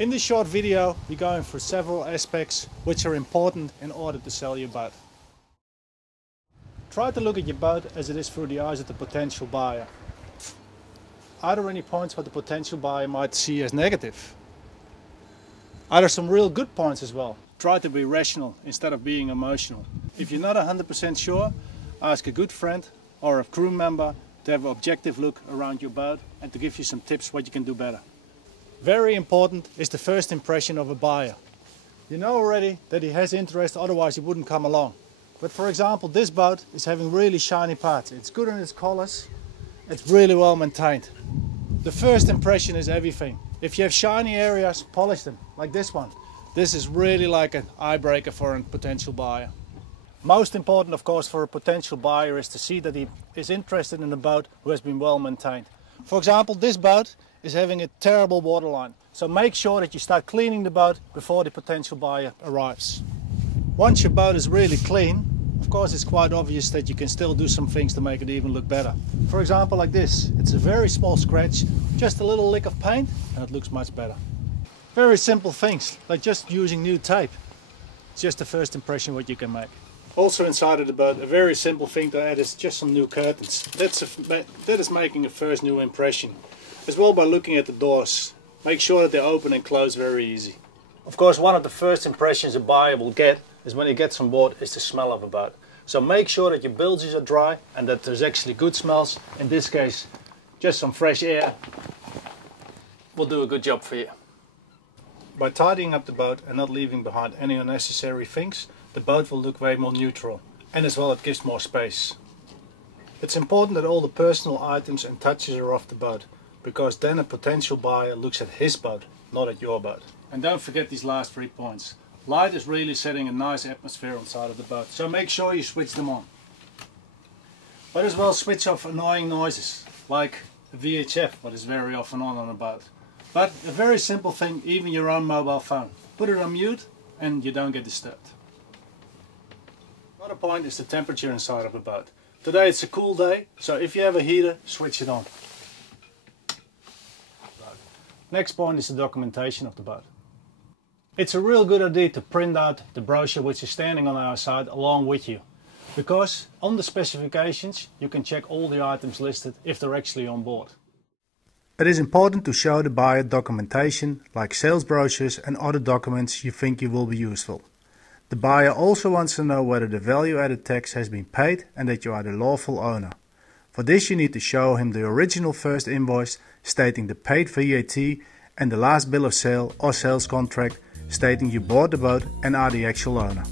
In this short video, we're going through several aspects which are important in order to sell your boat. Try to look at your boat as it is through the eyes of the potential buyer. Are there any points what the potential buyer might see as negative? Are there some real good points as well? Try to be rational instead of being emotional. If you're not 100% sure, ask a good friend or a crew member to have an objective look around your boat and to give you some tips what you can do better. Very important is the first impression of a buyer. You know already that he has interest, otherwise he wouldn't come along. But for example, this boat is having really shiny parts. It's good in its colors, it's really well maintained. The first impression is everything. If you have shiny areas, polish them, like this one. This is really like an eye breaker for a potential buyer. Most important, of course, for a potential buyer is to see that he is interested in a boat who has been well maintained. For example, this boat is having a terrible waterline. So make sure that you start cleaning the boat before the potential buyer arrives. Once your boat is really clean, of course it's quite obvious that you can still do some things to make it even look better. For example, like this. It's a very small scratch, just a little lick of paint, and it looks much better. Very simple things, like just using new tape. It's just the first impression what you can make. Also inside of the boat, a very simple thing to add is just some new curtains. That is making a first new impression. As well by looking at the doors. Make sure that they open and close very easy. Of course, one of the first impressions a buyer will get is when he gets on board is the smell of a boat. So make sure that your bilges are dry and that there's actually good smells. In this case, just some fresh air will do a good job for you. By tidying up the boat and not leaving behind any unnecessary things, the boat will look way more neutral, and as well it gives more space. It's important that all the personal items and touches are off the boat, because then a potential buyer looks at his boat, not at your boat. And don't forget these last 3 points. Light is really setting a nice atmosphere inside of the boat, so make sure you switch them on. But as well switch off annoying noises, like a VHF, what is very often on a boat. But a very simple thing, even your own mobile phone. Put it on mute and you don't get disturbed. Another point is the temperature inside of a boat. Today it's a cool day, so if you have a heater, switch it on. Next point is the documentation of the boat. It's a real good idea to print out the brochure which is standing on our side along with you. Because on the specifications you can check all the items listed if they're actually on board. It is important to show the buyer documentation like sales brochures and other documents you think you will be useful. The buyer also wants to know whether the value-added tax has been paid and that you are the lawful owner. For this you need to show him the original first invoice stating the paid VAT and the last bill of sale or sales contract stating you bought the boat and are the actual owner.